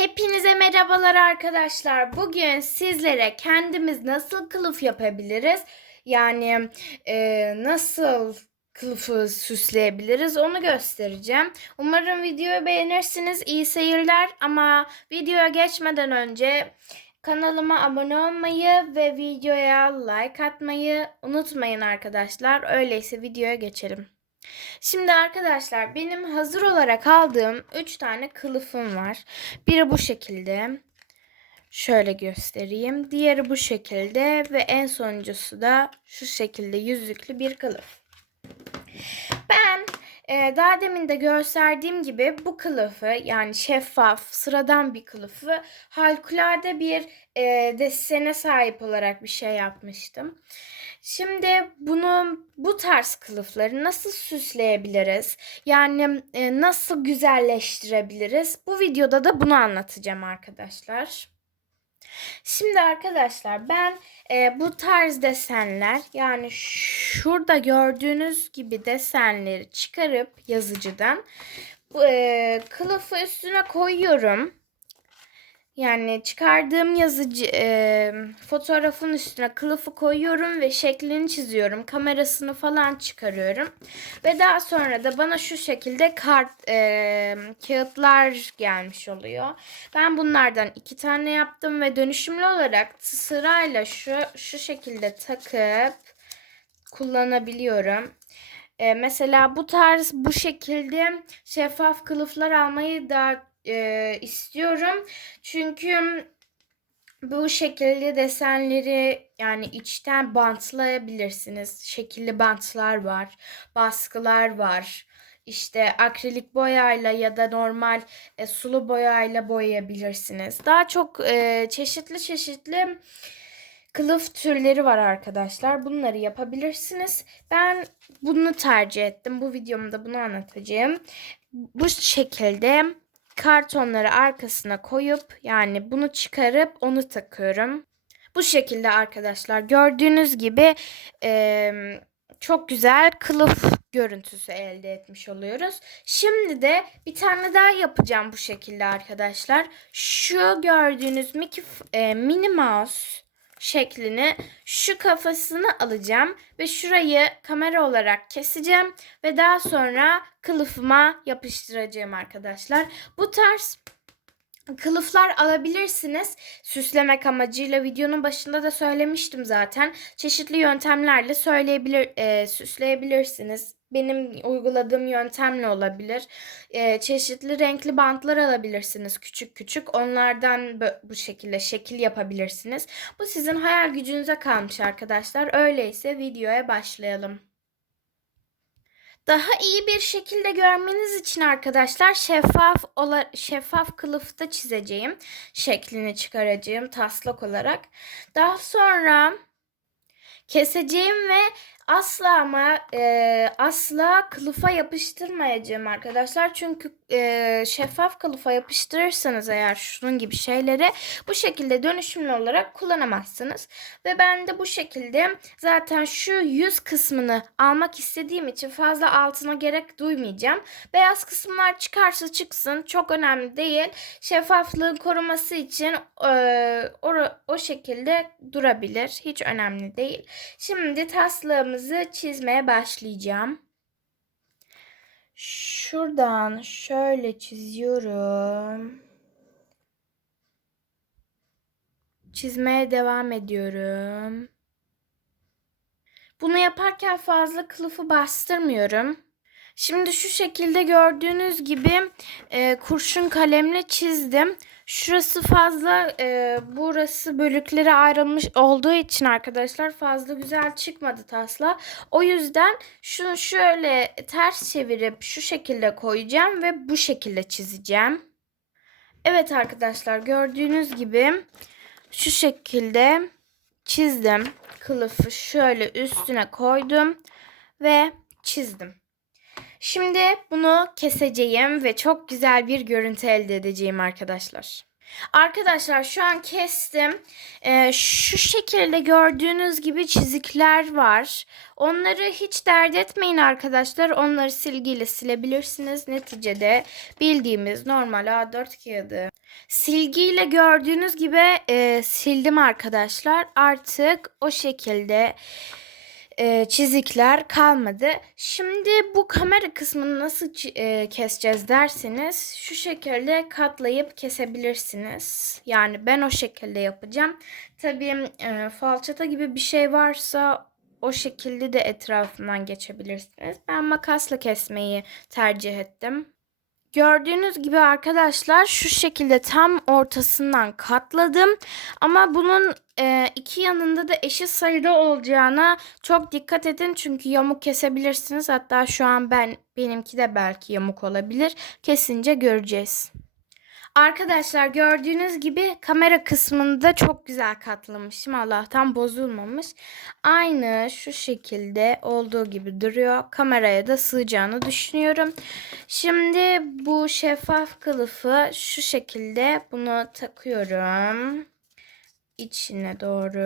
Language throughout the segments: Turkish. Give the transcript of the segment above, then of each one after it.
Hepinize merhabalar arkadaşlar. Bugün sizlere kendimiz nasıl kılıf yapabiliriz? Yani e, nasıl kılıfı süsleyebiliriz onu göstereceğim. Umarım videoyu beğenirsiniz. İyi seyirler ama videoya geçmeden önce kanalıma abone olmayı ve videoya like atmayı unutmayın arkadaşlar. Öyleyse videoya geçelim. Şimdi arkadaşlar benim hazır olarak aldığım 3 tane kılıfım var. Biri bu şekilde. Şöyle göstereyim. Diğeri bu şekilde ve en sonuncusu da şu şekilde yüzüklü bir kılıf. Ben e, daha demin de gösterdiğim gibi bu kılıfı yani şeffaf, sıradan bir kılıfı harikulade bir e, desene sahip olarak bir şey yapmıştım. Şimdi bunu bu tarz kılıfları nasıl süsleyebiliriz? Yani e, nasıl güzelleştirebiliriz? Bu videoda da bunu anlatacağım arkadaşlar. Şimdi arkadaşlar ben e, bu tarz desenler yani şurada gördüğünüz gibi desenleri çıkarıp yazıcıdan bu, e, kılıfı üstüne koyuyorum. Yani çıkardığım yazıcı e, fotoğrafın üstüne kılıfı koyuyorum ve şeklini çiziyorum. Kamerasını falan çıkarıyorum. Ve daha sonra da bana şu şekilde kart e, kağıtlar gelmiş oluyor. Ben bunlardan iki tane yaptım ve dönüşümlü olarak sırayla şu şu şekilde takıp kullanabiliyorum. E, mesela bu tarz bu şekilde şeffaf kılıflar almayı da e, istiyorum. Çünkü bu şekilde desenleri yani içten bantlayabilirsiniz. Şekilli bantlar var, baskılar var. İşte akrilik boyayla ya da normal e, sulu boyayla boyayabilirsiniz. Daha çok e, çeşitli çeşitli kılıf türleri var arkadaşlar. Bunları yapabilirsiniz. Ben bunu tercih ettim. Bu videomda bunu anlatacağım. Bu şekilde kartonları arkasına koyup yani bunu çıkarıp onu takıyorum. Bu şekilde arkadaşlar gördüğünüz gibi e, çok güzel kılıf görüntüsü elde etmiş oluyoruz. Şimdi de bir tane daha yapacağım bu şekilde arkadaşlar. Şu gördüğünüz Mickey, e, Minnie Mouse şeklini şu kafasını alacağım ve şurayı kamera olarak keseceğim ve daha sonra kılıfıma yapıştıracağım arkadaşlar. Bu tarz kılıflar alabilirsiniz. Süslemek amacıyla videonun başında da söylemiştim zaten. Çeşitli yöntemlerle söyleyebilir, e, süsleyebilirsiniz. Benim uyguladığım yöntemle olabilir. E, çeşitli renkli bantlar alabilirsiniz küçük küçük. Onlardan bu şekilde şekil yapabilirsiniz. Bu sizin hayal gücünüze kalmış arkadaşlar. Öyleyse videoya başlayalım. Daha iyi bir şekilde görmeniz için arkadaşlar şeffaf ola, şeffaf kılıfta çizeceğim. Şeklini çıkaracağım taslak olarak. Daha sonra keseceğim ve asla ama e, asla kılıfa yapıştırmayacağım arkadaşlar. Çünkü e, şeffaf kılıfa yapıştırırsanız eğer şunun gibi şeyleri bu şekilde dönüşümlü olarak kullanamazsınız. Ve ben de bu şekilde zaten şu yüz kısmını almak istediğim için fazla altına gerek duymayacağım. Beyaz kısımlar çıkarsa çıksın çok önemli değil. Şeffaflığın koruması için e, o, o şekilde durabilir. Hiç önemli değil. Şimdi taslağımızı çizmeye başlayacağım. Şuradan şöyle çiziyorum. Çizmeye devam ediyorum. Bunu yaparken fazla kılıfı bastırmıyorum. Şimdi şu şekilde gördüğünüz gibi e, kurşun kalemle çizdim. Şurası fazla e, burası bölüklere ayrılmış olduğu için arkadaşlar fazla güzel çıkmadı tasla. O yüzden şunu şöyle ters çevirip şu şekilde koyacağım ve bu şekilde çizeceğim. Evet arkadaşlar gördüğünüz gibi şu şekilde çizdim. Kılıfı şöyle üstüne koydum ve çizdim. Şimdi bunu keseceğim ve çok güzel bir görüntü elde edeceğim arkadaşlar. Arkadaşlar şu an kestim. Ee, şu şekilde gördüğünüz gibi çizikler var. Onları hiç dert etmeyin arkadaşlar. Onları silgiyle silebilirsiniz. Neticede bildiğimiz normal A4 kağıdı. Silgiyle gördüğünüz gibi e, sildim arkadaşlar. Artık o şekilde e, çizikler kalmadı. Şimdi bu kamera kısmını nasıl e, keseceğiz derseniz şu şekilde katlayıp kesebilirsiniz. Yani ben o şekilde yapacağım. Tabii e, falçata gibi bir şey varsa o şekilde de etrafından geçebilirsiniz. Ben makasla kesmeyi tercih ettim. Gördüğünüz gibi arkadaşlar şu şekilde tam ortasından katladım. Ama bunun e, iki yanında da eşit sayıda olacağına çok dikkat edin. Çünkü yamuk kesebilirsiniz. Hatta şu an ben benimki de belki yamuk olabilir. Kesince göreceğiz. Arkadaşlar gördüğünüz gibi kamera kısmını da çok güzel katlamışım. Allah'tan bozulmamış. Aynı şu şekilde olduğu gibi duruyor. Kameraya da sığacağını düşünüyorum. Şimdi bu şeffaf kılıfı şu şekilde bunu takıyorum. İçine doğru.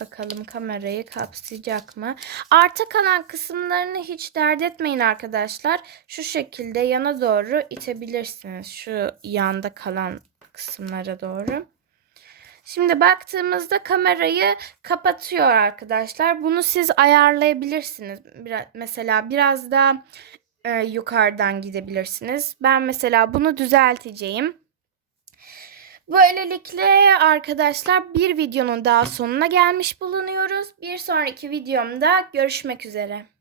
Bakalım kamerayı kapsayacak mı? Arta kalan kısımlarını hiç dert etmeyin arkadaşlar. Şu şekilde yana doğru itebilirsiniz. Şu yanda kalan kısımlara doğru. Şimdi baktığımızda kamerayı kapatıyor arkadaşlar. Bunu siz ayarlayabilirsiniz. Biraz, mesela biraz daha e, yukarıdan gidebilirsiniz. Ben mesela bunu düzelteceğim. Böylelikle arkadaşlar bir videonun daha sonuna gelmiş bulunuyoruz. Bir sonraki videomda görüşmek üzere.